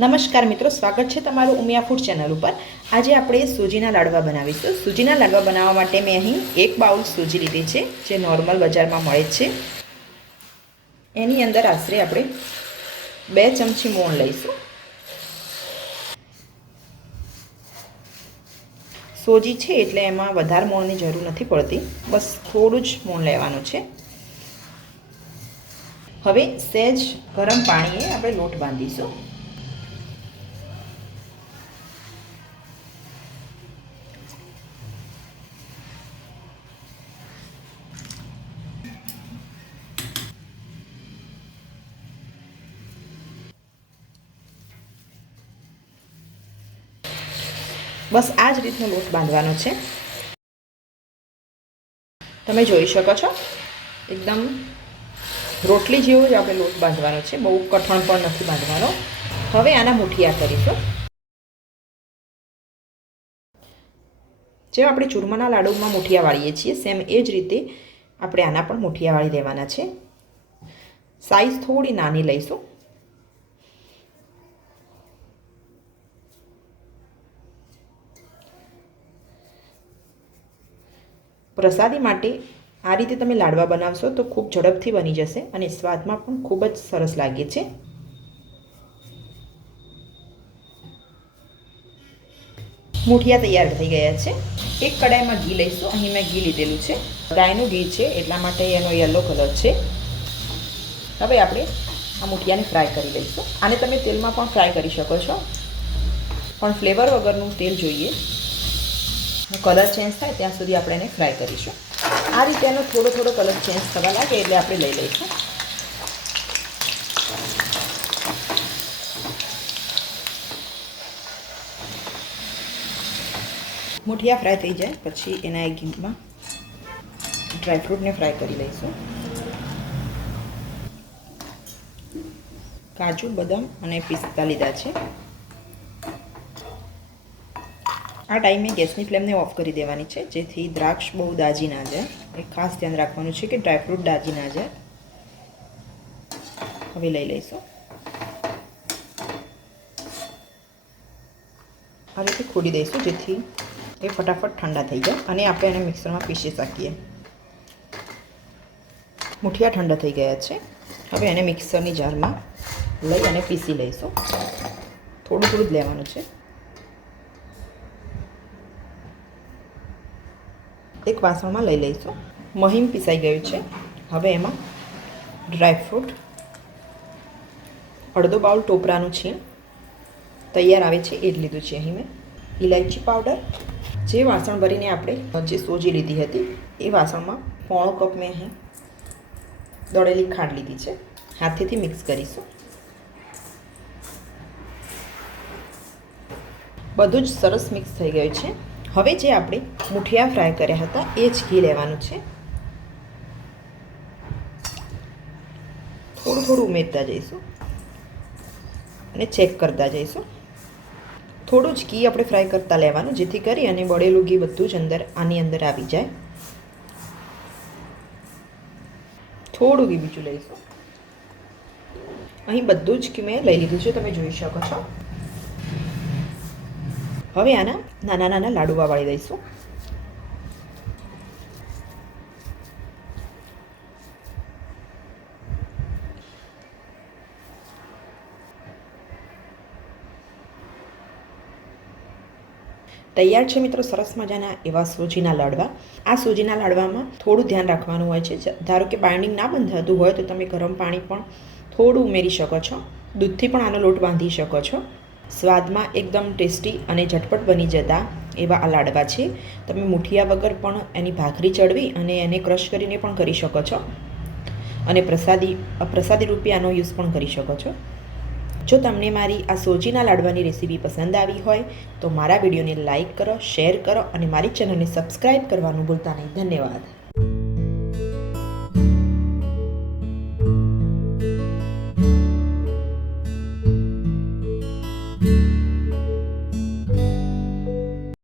નમસ્કાર મિત્રો, સ્વાગત છે તમારું ઉમિયા ફૂડ ચેનલ ઉપર. આજે આપણે સૂજીના લાડવા બનાવીશું. સૂજીના લાડવા બનાવવા માટે મેં અહીં એક બાઉલ સૂજી લીધી છે, જે નોર્મલ બજારમાં મળે છે. એની અંદર આશરે આપણે બે ચમચી મોણ લઈશું. સોજી છે એટલે એમાં વધારે મોણની જરૂર નથી પડતી. બસ થોડું જ મોણ લેવાનું છે. હવે સહેજ ગરમ પાણીએ આપણે લોટ બાંધીશું. બસ આ જ રીતનો લોટ બાંધવાનો છે. તમે જોઈ શકો છો, એકદમ રોટલી જેવો જ આપણે લોટ બાંધવાનો છે, બહુ કઠણ પણ નથી બાંધવાનો. હવે આના મુઠિયા કરીશું. જેમ આપણે ચૂરમાના લાડુમાં મુઠિયા વાળીએ છીએ, સેમ એ જ રીતે આપણે આના પણ મુઠિયા વાળી દેવાના છે. સાઈઝ થોડી નાની લઈશું. પ્રસાદી માટે આ રીતે તમે લાડવા બનાવશો તો ખૂબ ઝડપથી બની જશે અને સ્વાદમાં પણ ખૂબ જ સરસ લાગે છે. મૂઠિયા તૈયાર થઈ ગયા છે. એક કડાઈમાં ઘી લઈશું. અહીં મેં ઘી લીધેલું છે. ગાયનું ઘી છે, એટલા માટે એનો યલો કલર છે. હવે આપણે આ મૂઠિયાને ફ્રાય કરી લઈશું. આને તમે તેલમાં પણ ફ્રાય કરી શકો છો. પણ ફ્લેવર વગરનું તેલ જોઈએ. કલર ચેન્જ થાય ત્યાં સુધી આપણે એને ફ્રાય કરીશું. આ રીતે એનો થોડો થોડો કલર ચેન્જ થવા લાગે એટલે આપણે લઈ લઈશું. મુઠિયા ફ્રાય થઈ જાય, પછી એના એક ઘીમાં ડ્રાયફ્રૂટને ફ્રાય કરી લઈશું. કાજુ, બદામ અને પિસ્તા લીધા છે. આ ટાઈમે ગેસની ફ્લેમને ઓફ કરી દેવાની છે, જેથી દ્રાક્ષ બહુ દાજી ના જાય. એ ખાસ ધ્યાન રાખવાનું છે કે ડ્રાયફ્રૂટ દાજી ના જાય. હવે લઈ લઈશું. આ રીતે ખોડી દઈશું, જેથી એ ફટાફટ ઠંડા થઈ જાય અને આપણે એને મિક્સરમાં પીસી શકીએ. મુઠિયા ઠંડા થઈ ગયા છે. હવે એને મિક્સરની જારમાં લઈ અને પીસી લઈશું. થોડું થોડું જ લેવાનું છે. એક વાસણમાં લઈ લઈશું. મહીમ પીસાઈ ગયું છે. હવે એમાં ડ્રાયફ્રૂટ અડધો બાઉલ ટોપરાનું છીણ તૈયાર આવે છે એ જ લીધું છે અહીં મેં. ઇલાયચી પાવડર, જે વાસણ ભરીને આપણે જે સોજી લીધી હતી, એ વાસણમાં પોણો કપ મેં અહીં દળેલી ખાંડ લીધી છે. હાથેથી મિક્સ કરીશું. બધું જ સરસ મિક્સ થઈ ગયું છે. હવે જે આપણે મુઠિયા ફ્રાય કર્યા હતા, એ જ ઘી લેવાનું છે. થોડું થોડું ઉમેરતા જઈશું અને ચેક કરતા જઈશું. થોડું જ ઘી આપણે ફ્રાય કરતા લેવાનું, જેથી કરી અને બળેલું ઘી બધું જ અંદર, આની અંદર આવી જાય. થોડું ઘી બીજું લઈશું. અહીં બધું જ ઘી મેં લઈ લીધું છે, તમે જોઈ શકો છો. હવે આના નાના નાના લાડુવા વાળી દઈશું. તૈયાર છે મિત્રો સરસ મજાના એવા સૂજીના લાડવા. આ સૂજીના લાડવામાં થોડું ધ્યાન રાખવાનું હોય છે. ધારો કે બાઇન્ડિંગ ના બંધ થતું હોય તો તમે ગરમ પાણી પણ થોડું ઉમેરી શકો છો. દૂધથી પણ આનો લોટ બાંધી શકો છો. સ્વાદમાં એકદમ ટેસ્ટી અને ઝટપટ બની જતા એવા આ લાડવા છે. તમે મુઠિયા વગર પણ એની ભાખરી ચડવી અને એને ક્રશ કરીને પણ કરી શકો છો. અને પ્રસાદી પ્રસાદી રૂપે આનો યુઝ પણ કરી શકો છો. જો તમને મારી આ સોજીના લાડવાની રેસીપી પસંદ આવી હોય, તો મારા વિડીયોને લાઇક કરો, શેર કરો અને મારી ચેનલને સબસ્ક્રાઈબ કરવાનું ભૂલતા નહીં. ધન્યવાદ.